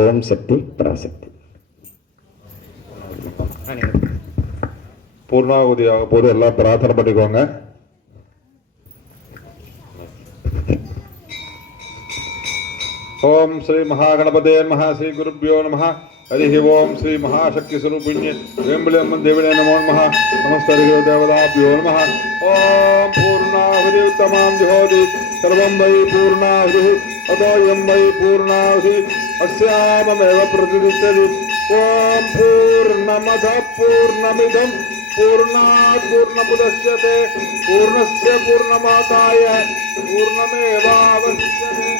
ஓம் சக்தி பராசக்தி. பூர்ணாகுதியாக போது எல்லாம் பிரார்த்தனை பண்ணிக்கோங்க. ஓம் ஸ்ரீ மகாகணபதே நமः. ஸ்ரீ குருப்யோ நமः. हरि ओम श्री महाशक्ति स्वरूपिण्य वेम्बलम्मन देवने नमो नमः. नमस्ते देवताभ्यो नमः. ओम पूर्णाहुति उत्तमां जुहोति सर्वं वै पूर्णाहुति अतोऽयं वै पूर्णाहुति अस्याममेव प्रतिष्ठति. ओम पूर्णमदः पूर्णमिदं पूर्णात् पूर्णमुदच्यते पूर्णस्य पूर्णमादाय पूर्णमेवावशिष्यते.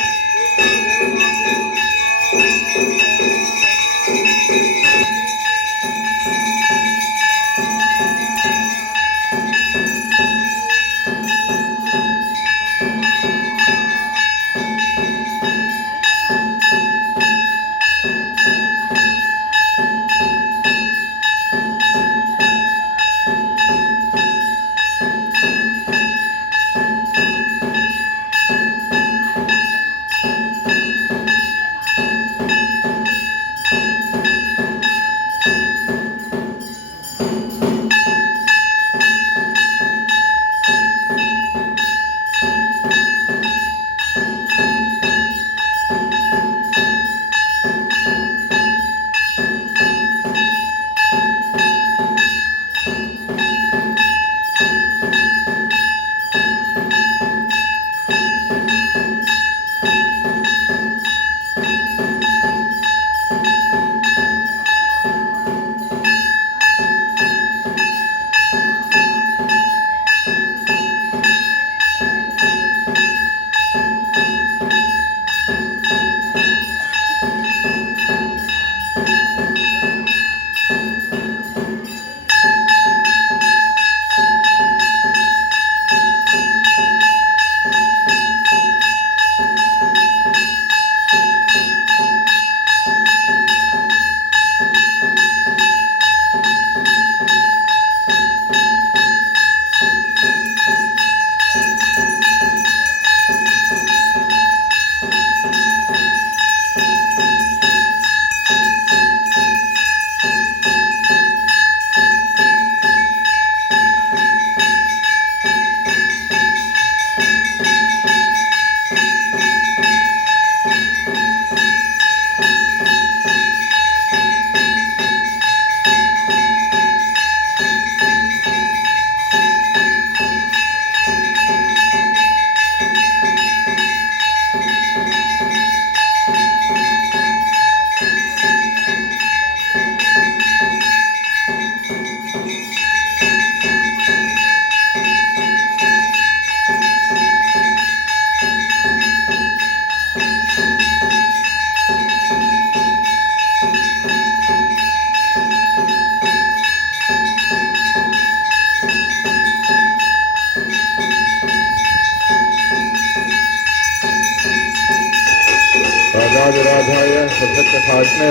राजाधिराजाय सत्यखाष्णे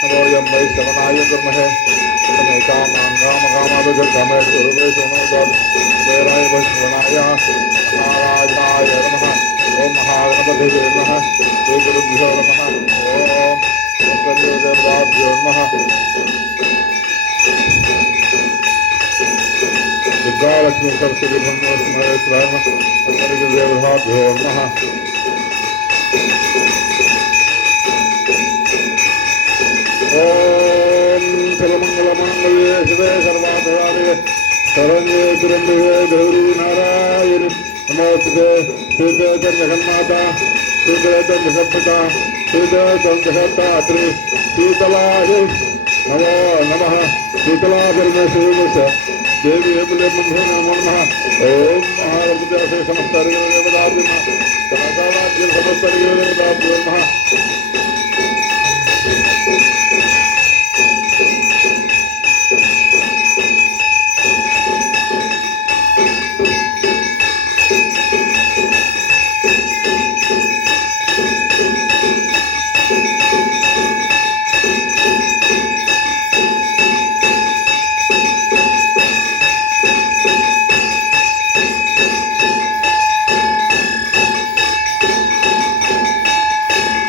नमोऽयं वै श्रवणाय कुर्महे तमेकां कामकामाभिगतमे स्वरूपे सोमोदाय वै श्रवणाय महाराजाय नमः. ओम महागणपतये नमः. श्री गुरुभ्यो नमः. ओम देवताभ्यो नमः. दुर्गालक्ष्मी सरस्वती ब्रह्मस्मरेश्वराय देवताभ्यो नमः. ओम सर्वमंगलमांगल्ये शिवे सर्वार्थसाधके शरण्ये त्र्यंबके गौरी नारायणि नमोस्तुते. श्रीते जगन्माता श्रीते जगत्पिता श्रीते जगत्धात्री शीतलायै नमो नमः. शीतला परमेश्वरी देवी हेमलेमन्धे नमो नमः. ओम महागणपतये समस्त देवताभ्यो नमः. सहस्राज्य समस्त देवताभ्यो नमः.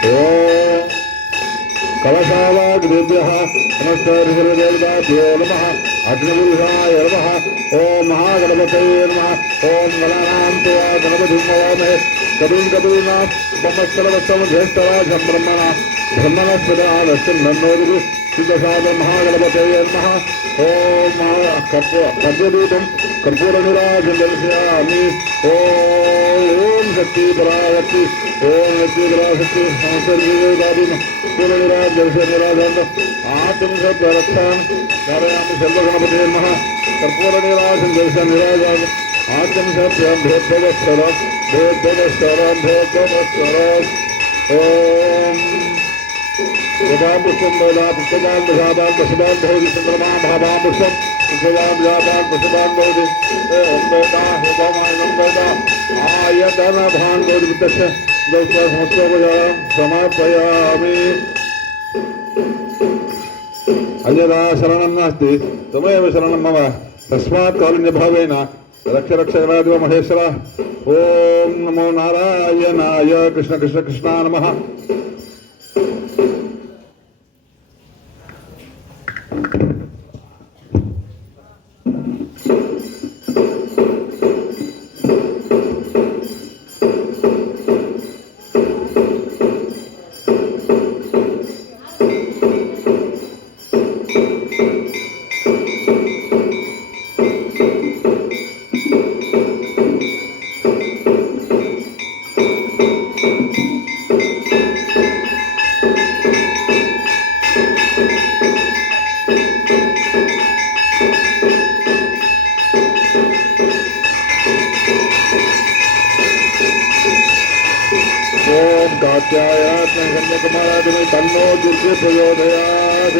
Oh कलशावाग्देभ्यः नमस्ते नमः अग्निपुरुषाय नमः ओम महागणपतये नमः ओम गणानां गणपतिं नमामहे कविं कवीनां उपमस्तरवत्समध्यस्तराजं ब्रह्मणस्पदा नन्नोदिभिः सिद्धसाद महागणपतये नमः ओम कर्पूरदीपं कर्पूरनिराजं दर्शयामि ओम शक्ति पराशक्ति ओम शक्ति पराशक्ति संसर्गदादि पूर्णनिराज दर्शनिराजं आत्मसत्वरक्षां कारयामि सर्वगणपतये नमः कर्पूरनिराजं दर्शनिराजं आत्मसत्वं भेदवत्सरं ओम यदा पुष्पं वेदा पुष्पवान् दशादान् पशुवान् भवति चन्द्रमां भावां पुष्पं पुष्पवान् जातान् पशुवान् भवति ओम वेदा होममानं वेदा आयतनभान् भवति वित्तस्य दौत्वा समस्तोपचारं समापयामि अन्यथा शरणं नास्ति त्वमेव शरणं मम तस्मात् कारुण्यभावेन रक्ष रक्ष जगदाधिप महेश्वर ओम नमो नारायणाय कृष्ण कृष्ण कृष्ण नमः तन्नो दुर्गे प्रचोदयात्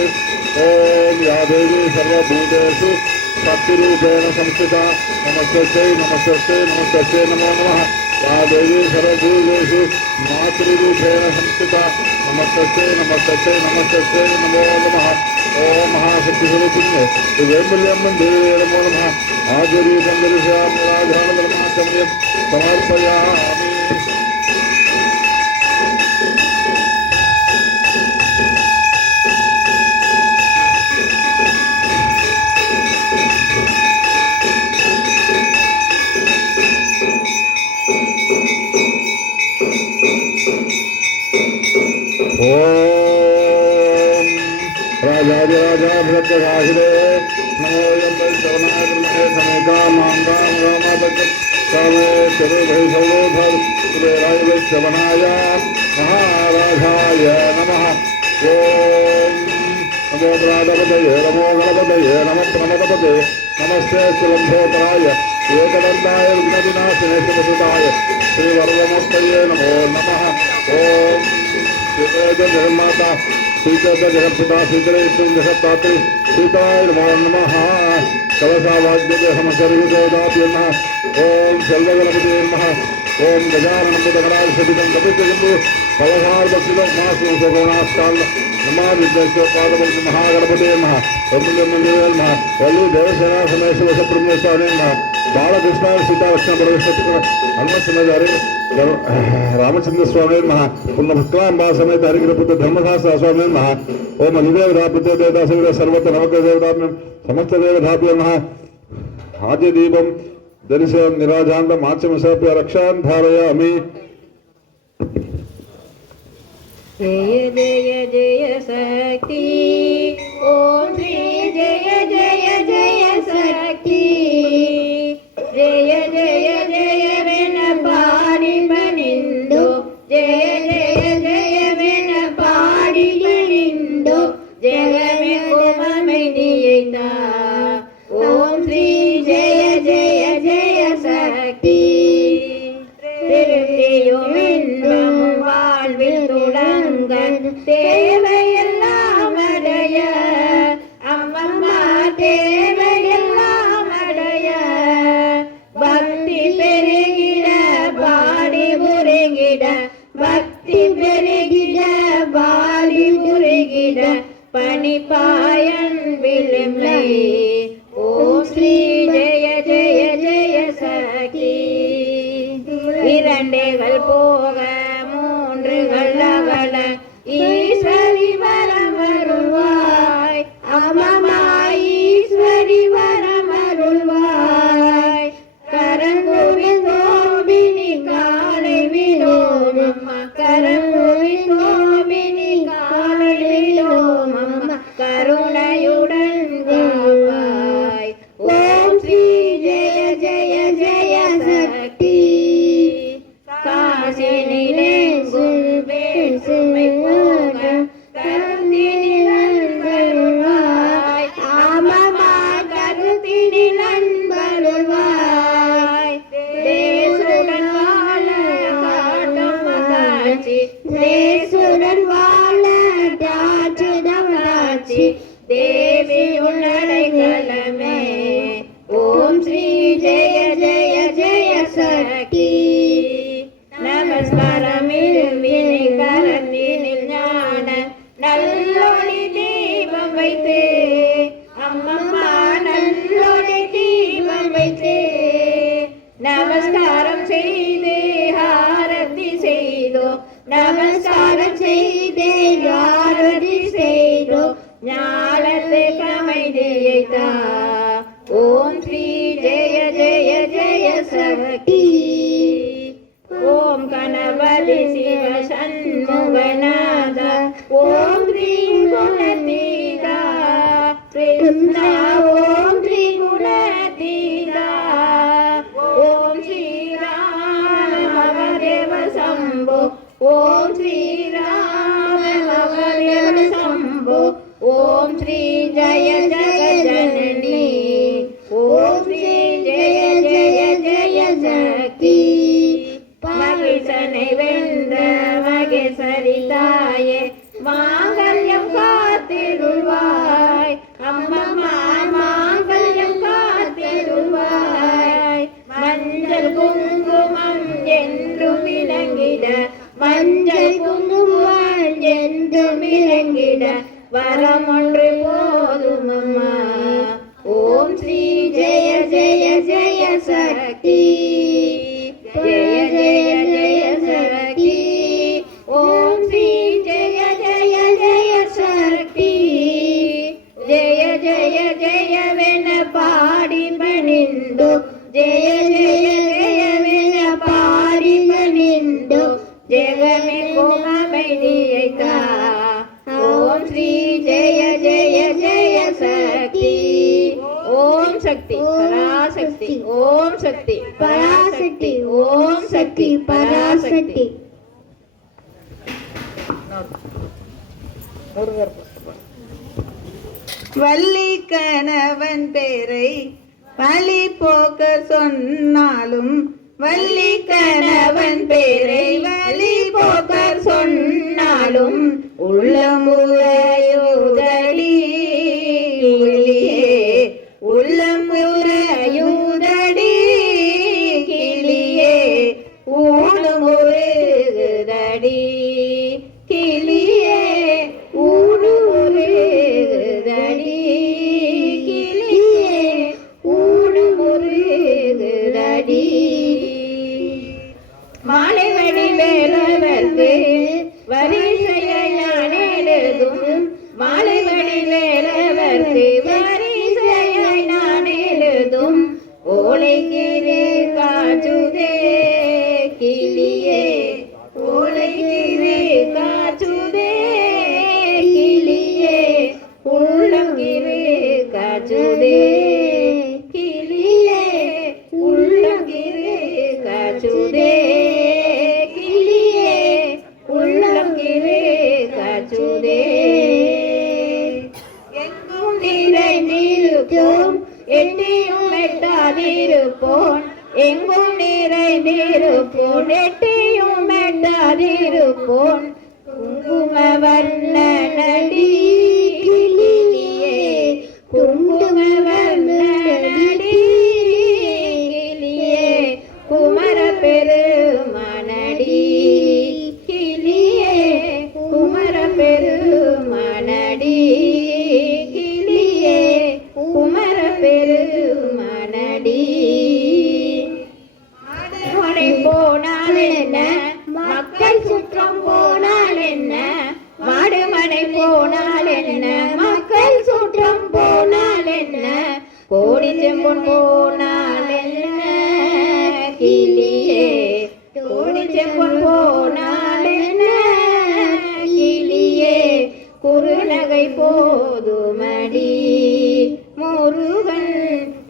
ओम या देवी सर्वभूतेषु शक्तिरूपेण संस्थिता नमस्ते नमस्ते नमस्ते नमो नमः या देवी सर्वभूतेषु मातृरूपेण संस्थिता नमस्ते नमस्ते नमस्ते नमो नमः ओम महाशक्तिस्वरूपिण्ये वेङ्गल्यम्मं देवी नमो नमः आदिरीतं दर्शयामि राधानन्दमाचम्यं समर्पयामि ओम राजाधिराजा भद्रकाशिरे नमो यम्बल श्रवणाय समेका मांगां रामादक कामे चरे भय सौरोधर सुरेराय वैश्रवणाय महाराजाय नमः ओम नमो गणाधिपतये नमो गणपतये नमः प्रणवपतये नमस्ते सुलंभोतराय एकदन्ताय विघ्नविनाशिने शिवसुताय श्रीवरदमूर्तये नमो नमः ओम जगन्माता सीता जगत्पिता सीतरे जगत्तात्री सीताय नमो नमः कलशावाद्य समसर्गदेवताभ्यो नमः ओम सर्वगणपतये नमः ओम गजाननपदगणाधिपतिं कपितजम्बू कलशार्भक्षितं मासं सगुणास्काल नमाविद्यस्यपादवं महागणपतये नमः वन्दे नमः वल्ली देवसेना समेत शिवसुब्रह्मण्यस्वामिने नमः बालकृष्ण सीता लक्ष्मण परमेश्वर हनुमत्समेत रामचंद्र स्वामी नमः पुण्यभक्तांबा समेत हरिपुत्र धर्मशास्त्र स्वामी नमः ओम अधिदेवता प्रत्यदेवता सहित सर्वत्र नवग्रह देवताभ्यं समस्त देवताभ्यो नमः आद्य दीपं दर्शय निराजान्तं माच्यमसर्प्य रक्षां धारयामि जय जय जय शक्ति ओम श्री जय जय जय शक्ति जय जय जय वेन पारि बनिंदो जय जय जय वेन पारि बनिंदो जगमे कोममे नियता ओम श्री जय जय जय शक्ति திருப்பியும் இன்பம் வாழ்வில் தொடங்க தேவையெல்லாம் அடைய அம்மம்மா தேவையெல்லாம் அடைய பக்தி பெருகிட பாடி உருகிட பக்தி பெருகிட பாடி உருகிட பணிப்பாயன் விழுமை ஓம் ஸ்ரீ ஜெய ஜெய ஜெய சகி இரண்டுகள் போக மூன்றுகள் அகல ஈஸ்வரி வர வரமருள்வாய் அம்மம்மா ஈஸ்வரி வரமருள்வாய் கரங்குவிந்தோபினி காலை விடோம் அம்மா கரங்குவிந்தோபினி காலை விடோம் அம்மா கருணையுடன் காப்பாய் ஓம் ஸ்ரீ ஜெய ஜெய ஜெய சக்தி காசினிலே சுல்வேல் சுமை போக கருத்தினில் அன்பருள்வாய் அம்மம்மா கருத்தினில் அன்பருள்வாய் தேசுடன் வாழ காட்டும் காட்சி தேசுடன் வாழ காட்சி தவளாட்சி தேவி உள்ளடைக்கலமே ஓம் ஸ்ரீ ஜெய ஜெய ஜெய சக்தி நமஸ்காரமிருவினை கரத்தினில் ஞான நல்லொளி தீபம் வைத்து அம்மம்மா நல்லொளி தீபம் வைத்து நமஸ்காரம் செய்து ஆரத்தி செய்தோ நமஸ்காரம் செய்தே ஆரத்தி செய்தோ ஞானத்து கமைதியை தா ஓம் ஸ்ரீ ஜெய ஜெய ஜெய சக்தி ஓம் கணபதி சிவ சண்முகநாத ஓம் ஸ்ரீ குணதீதா கிருஷ்ணா ஓம் ஸ்ரீ குணதீதா ஓம் ஸ்ரீ ராம மகாதேவ சம்போ ஓம் ஸ்ரீ ராம மகாதேவ சம்போ ஓம் ஸ்ரீ ஜய ஜகஜனனி ஓம் ஸ்ரீ ஜய ஜய ஜய சக்தி மகிஷனை வென்ற மகேஸ்வரி தாயே மாங்கல்யம் காத்திருள்வாய் அம்மம்மா மாங்கல்யம் காத்திருள்வாய் மஞ்சள் குங்குமம் என்றும் விளங்கிட மஞ்சள் குங்குமம் என்றும் விளங்கிட வரம் ஒன்று போதும் அம்மா ஓம் ஸ்ரீ ஜெய ஜெய ஜெய சக்தி ஜெய ஜெய ஜெய சக்தி ஓம் ஸ்ரீ ஜெய ஜெய ஜெய சக்தி ஜெய ஜெய ஜெயவென பாடி பணிந்து ஜெய ஜெய ஜெயவென பாடி பணிந்து ஜெகமெங்கும் அமைதியை தா ஓம் ஸ்ரீ ஜெய ஜெய ஜெய சக்தி ஓம் சக்தி பராசக்தி ஓம் சக்தி பராசக்தி ஓம் சக்தி பராசக்தி வள்ளி கணவன் பேரை வழி போக்க சொன்னாலும் வள்ளி கணவன் பேரை வழி போக்க சொன்னாலும் உள்ளமுறையுதடி உள்ளமுறையுதடி கிளியே ஊனுமுருகுதடி கிளியே ஊனுமுருகுதடி கிளியே ஊனுமுருகுதடி மாலை வழி வேலவர்க்கு வரிசையை நான் எழுதும் மாலை வழி வேலவர்க்கு வரிசையை நான் எழுதும் ஓலைக்கிரு காச்சுதே கிளியே ஓலைக்கிரு காச்சுதே கிளியே உள்ளங்கிரு காச்சுதே கிளியே உள்ளங்கிரு காச்சுதே கிளியே உள்ளங்கிரு காச்சுதே எங்கும் நிறைந்திருக்கும் எட்டியும் எட்டாதிருப்போன் எங்கும் நிறைந்திருப்போன் எட்டியும் எட்டாதிருப்போன் குங்கும வர்ண நடி கிளியே குங்கும வர்ண நடி கிளியே குமர பெருமனடி கிளியே குமர பெருமனடி கிளியே குமர பெருமனடி மாடுமனை போனால் என்ன மக்கள் சுற்றம் போனால் என்ன மாடுமனை கூற்றம் போனால் என்ன கோடி செம்பொன் போனால் என்ன கிளியே கோடி செம்பொன் போனால் என்ன கிளியே குறுநகை போதுமடி முருகன்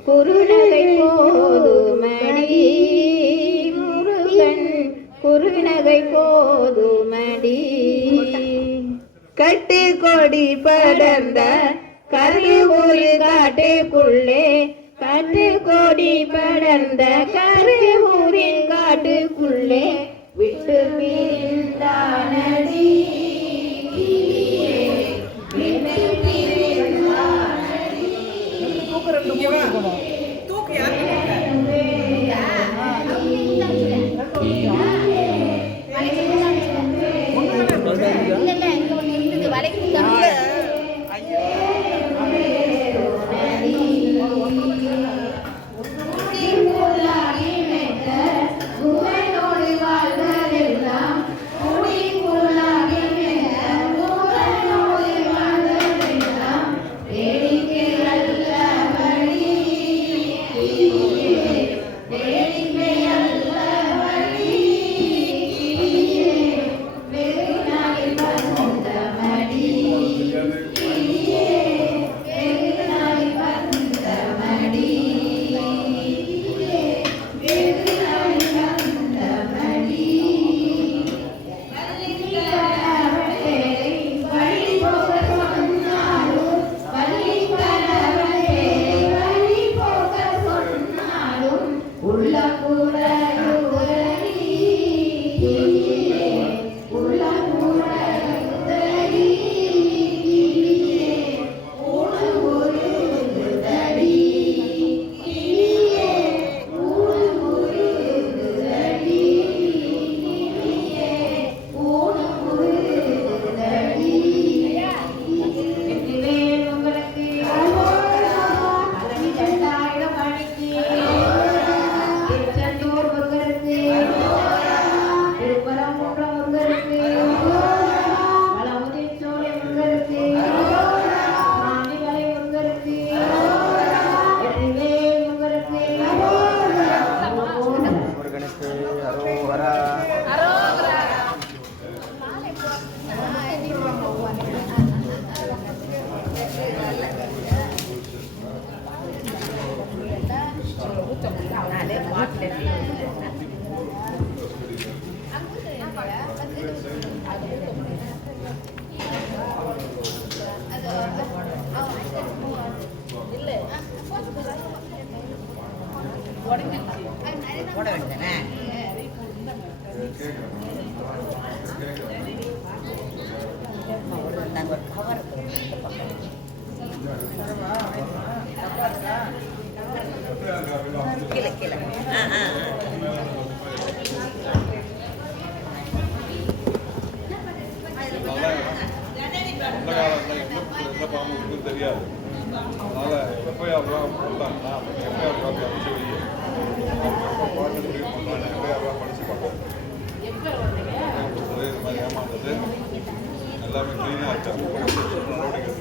குறுநகை போதுமடி முருகன் குறுநகை போதுமடி கட்டு கொடி படர்ந்த கருவூரி காட்டுக்குள்ளே கட்டு கொடி படர்ந்த கருவூரின் காட்டுக்குள்ளே விட்டு பிரிந்தானடி தெரியாது. அதனால எஃப்ஐஆர்லாம் கொடுத்தாங்கன்னா எஃப்ஐஆர் காப்பி அனுப்பிச்சு வெளியே பார்த்து முடிவு பண்ணாங்க. எஃப்ஐஆர்லாம் படிச்சு பார்த்தேன். இது மாதிரி ஏமாந்தது எல்லாமே க்ளீனாக இருக்காங்க.